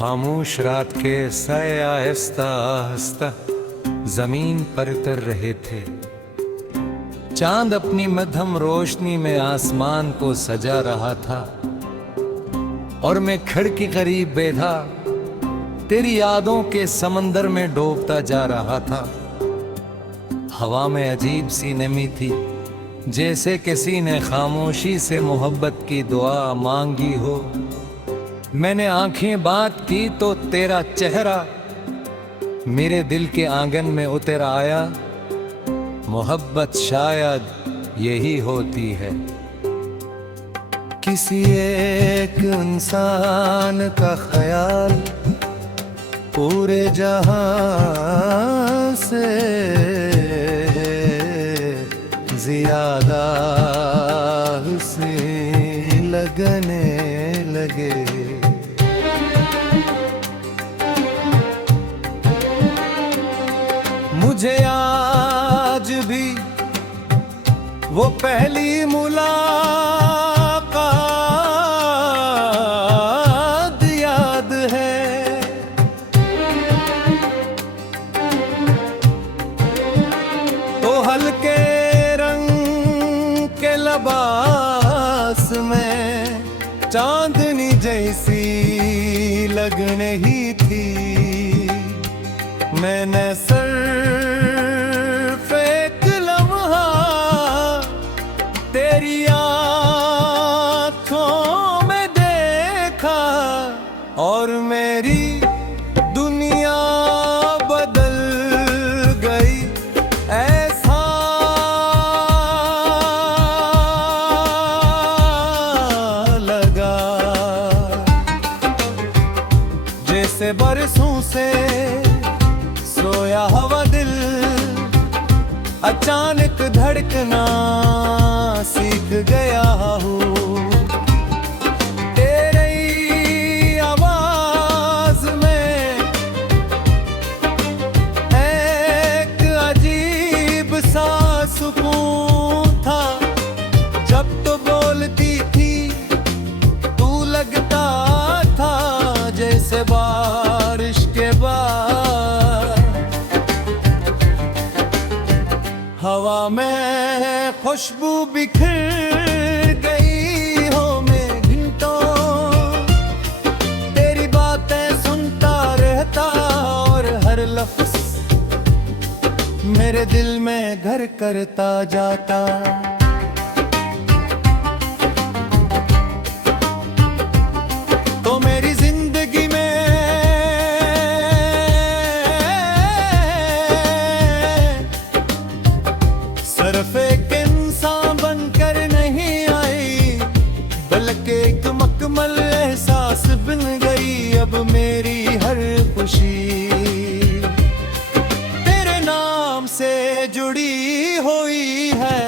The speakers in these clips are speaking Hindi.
खामोश रात के साए आहिस्ता आहिस्ता जमीन पर उतर रहे थे। चांद अपनी मध्यम रोशनी में आसमान को सजा रहा था और मैं खिड़की करीब बैठा तेरी यादों के समंदर में डूबता जा रहा था। हवा में अजीब सी नमी थी, जैसे किसी ने खामोशी से मोहब्बत की दुआ मांगी हो। मैंने आंखें बात की तो तेरा चेहरा मेरे दिल के आंगन में उतर आया। मोहब्बत शायद यही होती है, किसी एक इंसान का ख्याल पूरे जहां से ज्यादा उसे लगने लगे। मुझे आज भी वो पहली मुलाकात याद है। तो हल्के रंग के लिबास में चांदनी जैसी लगने ही थी। मैंने सिर्फ एक लम्हा तेरी आँखों में देखा और मेरी दुनिया बदल गई। ऐसा लगा जैसे बरसों से सोया हुआ दिल अचानक धड़कना सीख गया हूँ। तेरी आवाज में एक अजीब सा सुकून था। जब तो बोलती थी तू लगता था जैसे बारिश के बाद हवा में खुशबू बिखर गई हो। मैं घंटों तेरी बातें सुनता रहता और हर लफ्ज मेरे दिल में घर करता जाता। तो मेरी जिंदगी में सिर्फ एक इंसान बनकर नहीं आई, बल्कि एक मुकम्मल एहसास बन गई। अब मेरी हर खुशी तेरे नाम से जुड़ी हुई है।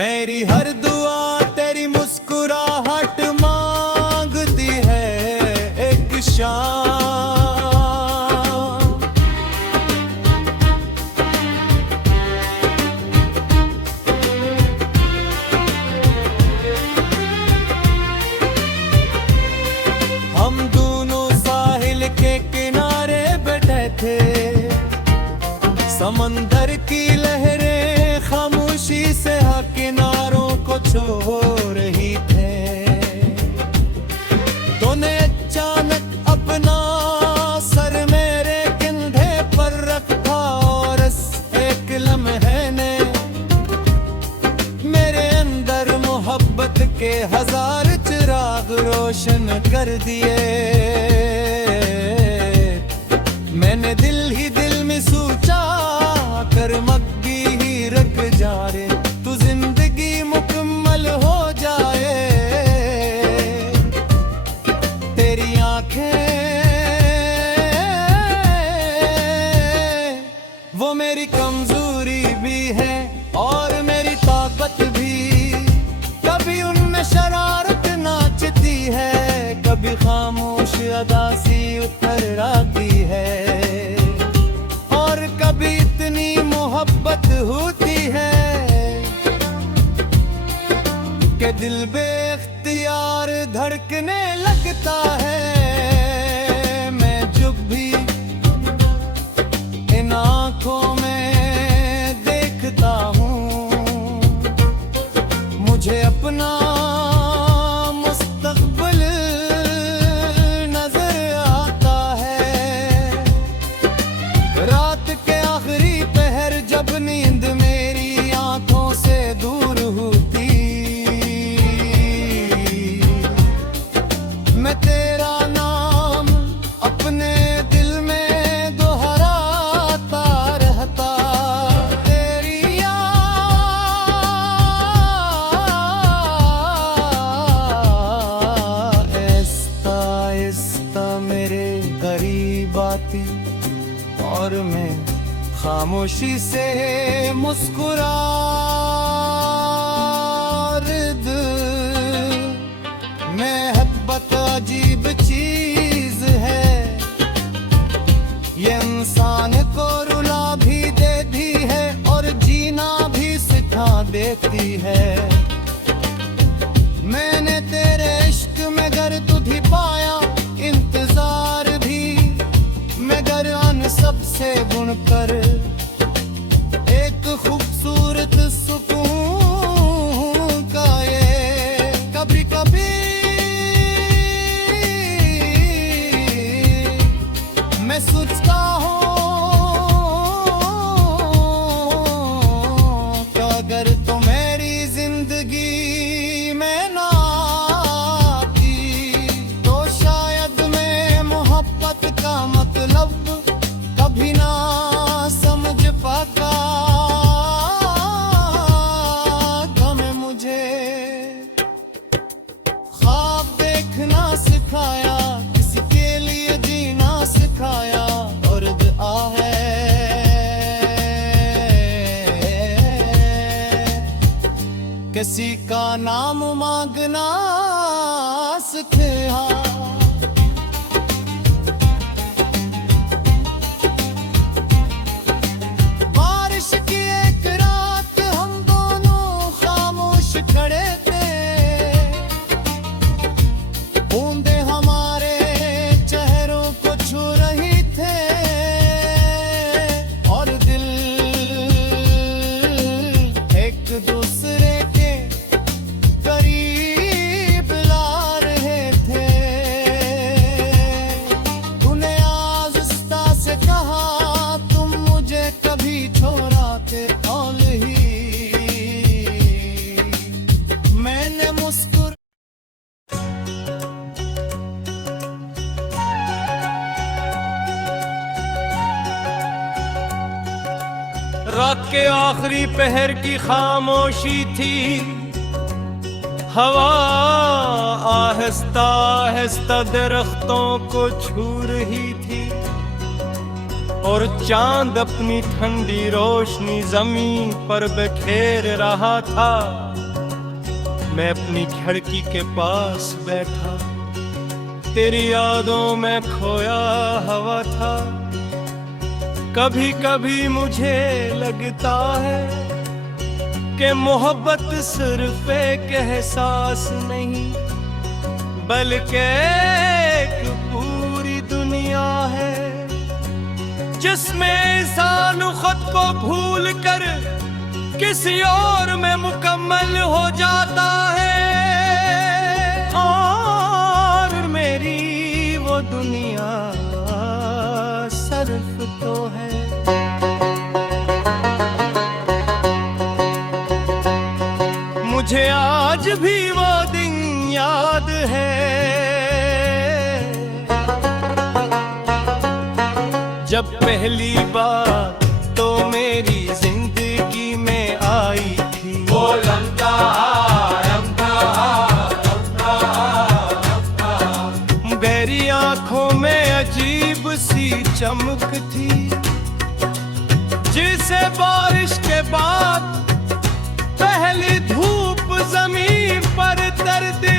मेरी हर दुआ तेरी मुस्कुराहट मांगती है। एक शाम हम दोनों साहिल के किनारे बैठे थे। समंदर की लहरें खामोशी से किनारों को छू रही थे। तूने अचानक अपना सर मेरे कंधे पर रखा और एक लम्हे ने मेरे अंदर मोहब्बत के हजार चिराग रोशन कर दिए। मैंने दिल ही दिल में सोचा कर मग्गी ही रख जा रे, तू जिंदगी मुकम्मल हो जाए। तेरी आंखें वो मेरी कमजोरी भी है और मेरी ताकत भी। कभी उनमें शरारत नाचती है, कभी खामोश अदासी उतर आती है और कभी इतनी मोहब्बत होती है कि दिल बेख्तियार धड़कने लगता है। और मैं खामोशी से मुस्कुरा मोहब्बत अजीब चीज है, ये इंसान को रुला भी देती है और जीना भी सिखा देती है। मैंने तेरे इश्क में गर तुझी पाया, इंतजार भी मगर अन सबसे बुनकर एक खूबसूरत सुकून का ये कभी कभी मैं सोचता हूँ कि अगर तो मेरी जिंदगी में ना आती तो शायद मैं मोहब्बत का मतलब कभी ना समझ पाता। गम मुझे ख्वाब देखना सिखाया, किसी के लिए जीना सिखाया और दुआ है किसी का नाम मांगना सिखाया। बारिश की एक रात हम दोनों खामोश खड़े थे, बूंदे हमारे चेहरों को छू रही थे और दिल एक दूसरे के करीब ला रहे थे। तूने आहिस्ता से कहा तुम मुझे कभी छोड़ा के कौन ही, मैंने मुस्कुरा रात के आखिरी पहर की खामोशी थी, हवा आहिस्ता आहिस्ता दरख्तों को छू रही थी और चांद अपनी ठंडी रोशनी जमीन पर बिखेर रहा था। मैं अपनी खिड़की के पास बैठा, तेरी यादों में खोया हवा था। कभी कभी मुझे लगता है कि मोहब्बत सिर्फ एक एहसास नहीं बल्कि एक पूरी दुनिया है, जिसमें इंसान खुद को भूल कर किसी और में मुकम्मल हो जाता है। और मेरी वो दुनिया सिर्फ तो है। मुझे आज भी वो दिन याद है जब पहली बार तो मेरी जिंदगी में आई थी। वो लम्हा गहरी आंखों में अजीब सी चमक थी, जिसे बारिश के बाद पहली धूप जमीन पर तरते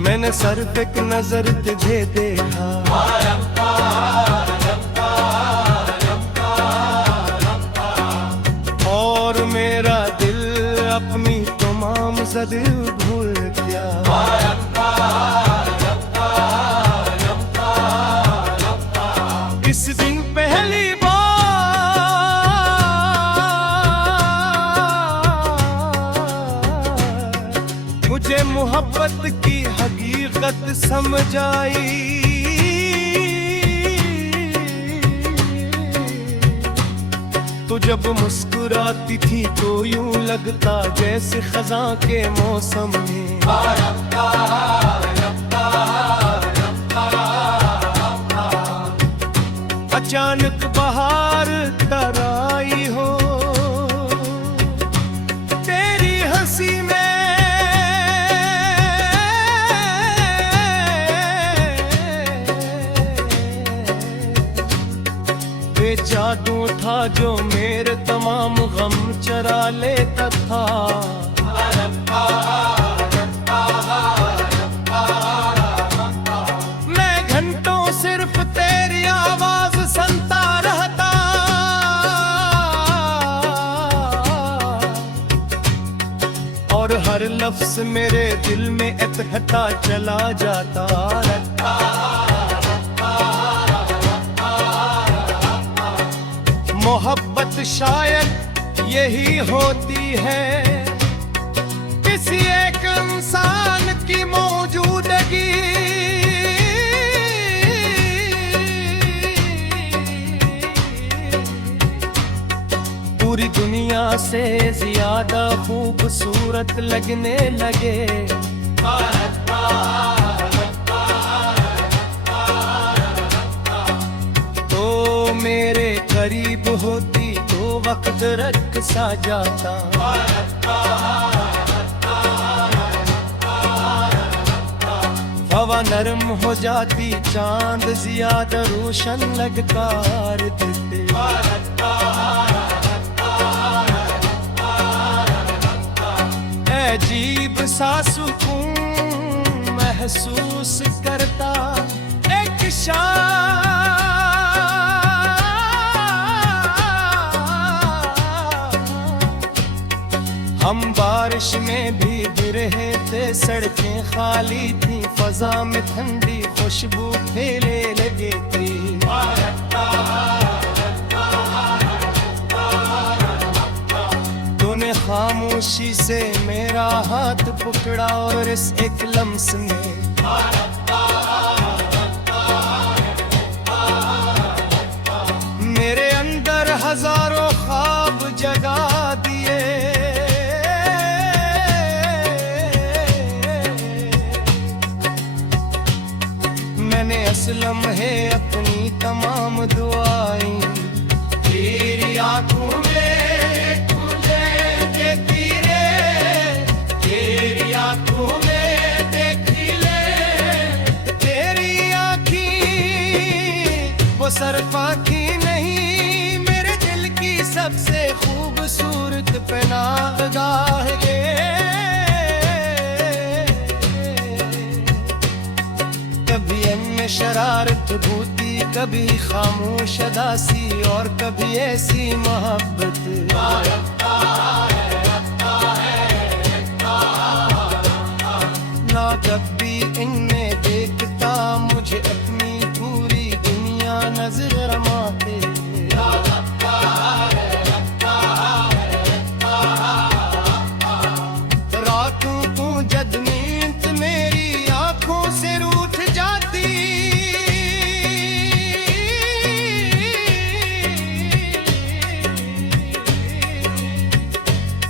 मैंने सिर्फ एक नजर तुझे देखा, और मेरा दिल अपनी तमाम ज़द भूल गया। इस दिन पहली बार मुझे मोहब्बत की हकीकत समझ आई। तो जब मुस्कुराती थी तो यूं लगता जैसे खज़ां के मौसम में अचानक बहार तराई हो। तेरी ये जादू था जो मेरे तमाम गम चरा लेता था। मैं घंटों सिर्फ तेरी आवाज सुनता रहता, और हर लफ्ज मेरे दिल में इतहता चला जाता। मोहब्बत शायद यही होती है, किसी एक इंसान की मौजूदगी। पूरी दुनिया से ज्यादा खूबसूरत लगने लगे। तो मेरे करीब होती तो वक्त रख सा जाता। हवा नरम हो जाती, चांद ज्यादा रोशन लगता। अजीब सा सुकून महसूस करता। एक हम बारिश में भीग रहे थे, सड़कें खाली थी, फजा में ठंडी खुशबू फैले लगी थी। तूने खामोशी से मेरा हाथ पकड़ा और इस एक लम्स में मेरे अंदर हजारों ख्वाब जगा दिए। मैंने असलम है अपनी तमाम दुआएं तेरी आंखों में तुझे देखी रे, तेरी आंखों में देखी ले। तेरी आँखें वो सिर्फ आँखें नहीं, मेरे दिल की सबसे खूबसूरत पनाहगाह है। कभी इनमें शरारत होती, कभी खामोश अदासी, और कभी ऐसी मोहब्बत। ना जब भी इनमें देखता मुझे अपनी पूरी दुनिया नजर रमाते। रातों को जद नींद मेरी आंखों से रूठ जाती,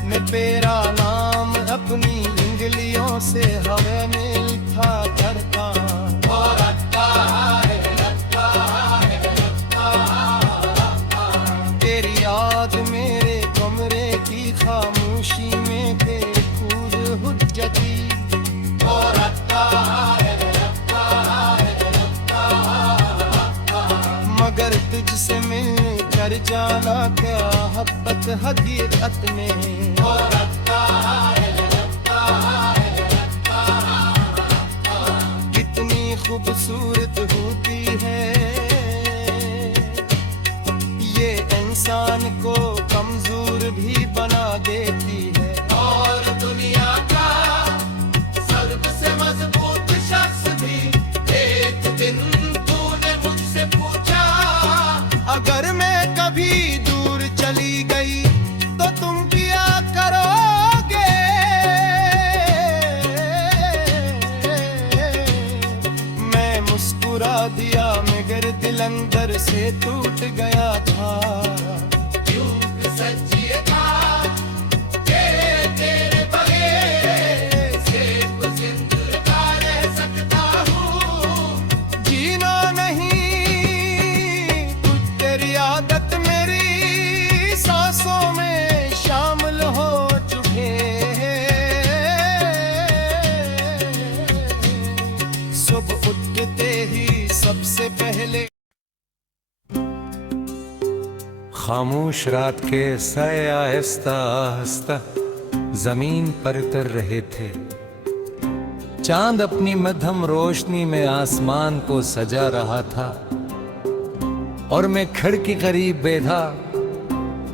मैं तेरा नाम अपनी उंगलियों से हवा में लिखा करता। तेरी याद मेरे कमरे की खामोशी में तेरी खुद हुज्जती। मगर तुझसे मिल कर जाना क्या हब्बत हकीकत में। कितनी खूबसूरत होती है ये, इंसान को कमजोर भी बना देती है। और दुनिया का सबसे मजबूत शख्स भी एक दिन तूने मुझसे पूछा, अगर मैं कभी दूर चली गई तो तुम क्या करोगे। मैं मुस्कुरा दिया मगर दिल अंदर से टूट गया था। सच्ची था कि तेरे बगैर सिर्फ जिंदा रह सकता हूँ। जीना नहीं कुछ तेरी आदत मेरी सांसों में शामिल हो चुके हैं। सुबह उठते ही सबसे पहले खामोश रात के साए आहिस्ता आहिस्ता जमीन पर उतर रहे थे। चांद अपनी मध्यम रोशनी में आसमान को सजा रहा था और मैं खिड़की करीब बैठा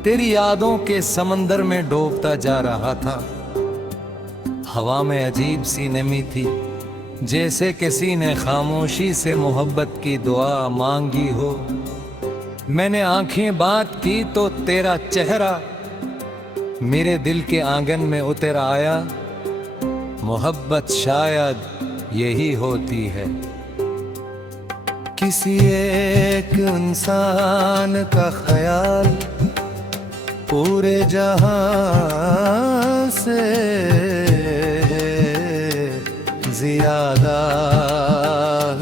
तेरी यादों के समंदर में डूबता जा रहा था। हवा में अजीब सी नमी थी, जैसे किसी ने खामोशी से मोहब्बत की दुआ मांगी हो। मैंने आंखें बात की तो तेरा चेहरा मेरे दिल के आंगन में उतर आया। मोहब्बत शायद यही होती है, किसी एक इंसान का ख्याल पूरे जहां से ज्यादा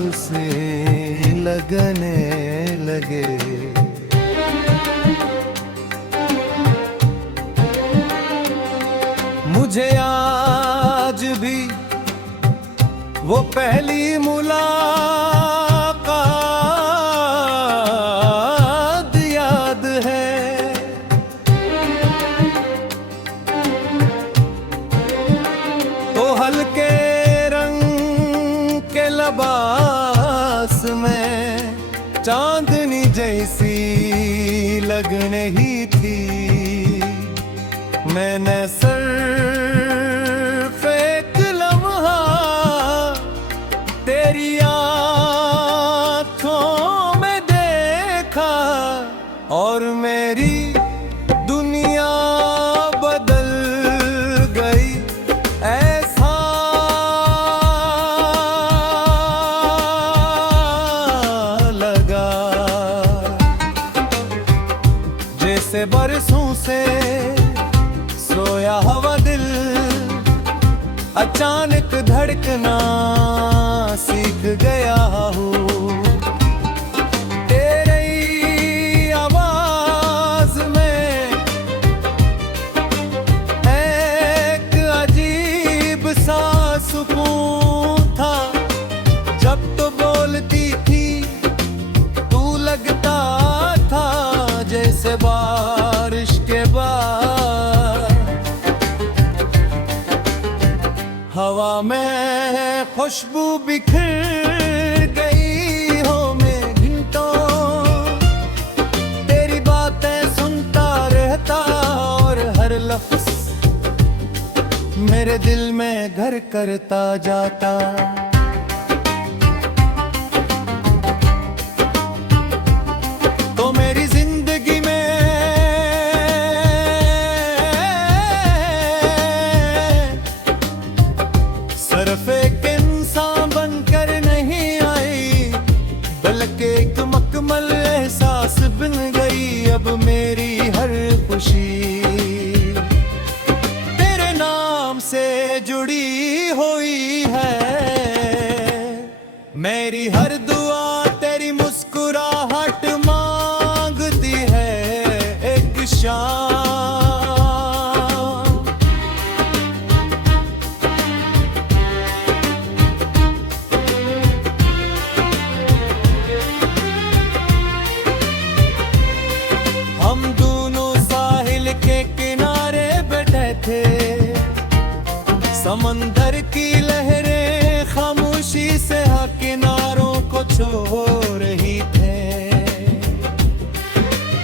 उसे लगने लगे। मुझे आज भी वो पहली मुलाकात याद है। तो हल्के रंग के लिबास में चांदनी जैसी लगने ही थी। मैंने सिर्फ एक लम्हा तेरी आँखों में देखा और मेरी दुनिया बदल गई। ऐसा लगा जैसे बरसों से सोया हुआ दिल अचानक धड़कना सीख गया हूँ। तेरी आवाज में एक अजीब सा सुकून था। जब तो बोलती थी तू लगता था जैसे बारिश के बाद हवा में खुशबू बिखर गई हो। मैं घंटों तेरी बातें सुनता रहता और हर लफ्ज मेरे दिल में घर करता जाता। तो मेरी जिंदगी में सिर्फ एक इंसान बनकर नहीं आई, बल्कि एक मुकम्मल एहसास बन गई। अब मेरी हर खुशी तेरे नाम से जुड़ी हुई है। मेरी हर दुआ तेरी मुस्कुराहट मांगती है एक शाम। हम दोनों साहिल के किनारे बैठे थे, समंदर की लहरें खामोशी से हर किनारों को छू रही थे।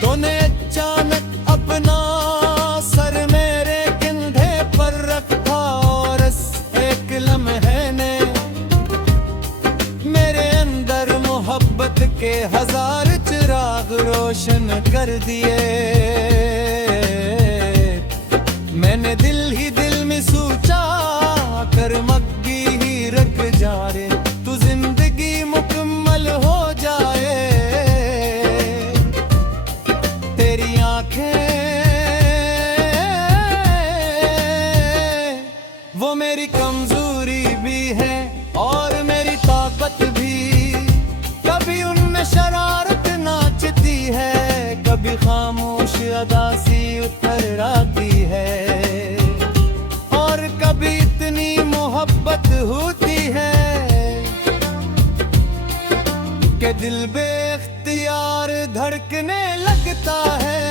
तूने अचानक अपना सर मेरे कंधे पर रखा और एक लम्हे ने मेरे अंदर मोहब्बत के हजार चिराग रोशन कर दिए। मैंने दिल ही दिल में सोचा कर मग्गी ही रख जा रे, तू जिंदगी मुकम्मल हो जाए। तेरी आंखें वो मेरी कमजोरी भी है और मेरी ताकत भी। कभी उनमें शरारत नाचती है, कभी खामोश अदासी उतर आती है और कभी इतनी मोहब्बत होती है कि दिल बेख्तियार धड़कने लगता है।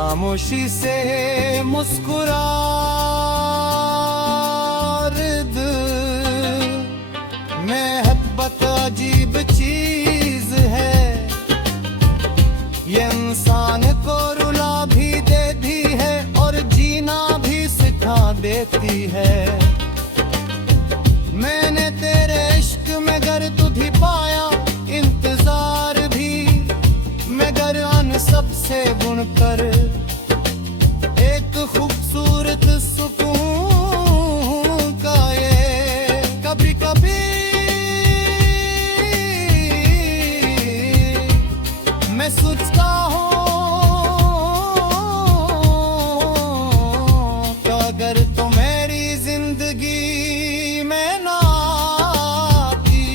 खामोशी से मुस्कुरा मोहब्बत अजीब चीज है, ये इंसान को रुला भी देती है और जीना भी सिखा देती है। मैंने तेरे इश्क में गर तुझी पाया इंतजार भी, मगर अन सबसे बुनकर एक खूबसूरत सुकून का ये कभी कभी मैं सोचता हूँ कि अगर तो मेरी जिंदगी में ना आती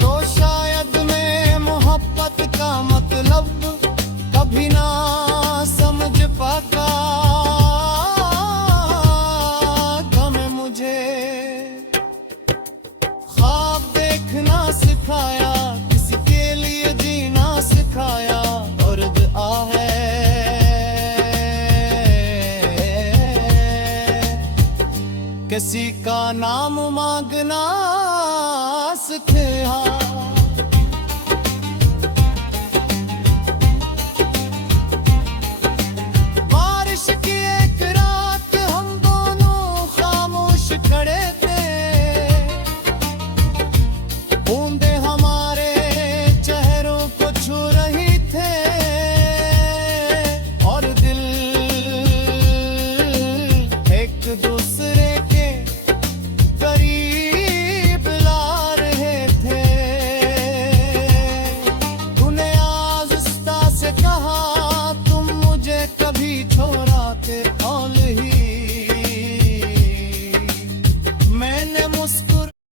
तो शायद मैं मोहब्बत का मतलब कभी ना समझ पाता। गम मुझे ख्वाब देखना सिखाया, किसी के लिए जीना सिखाया, और दुआ है किसी का नाम मांगना सिखाया।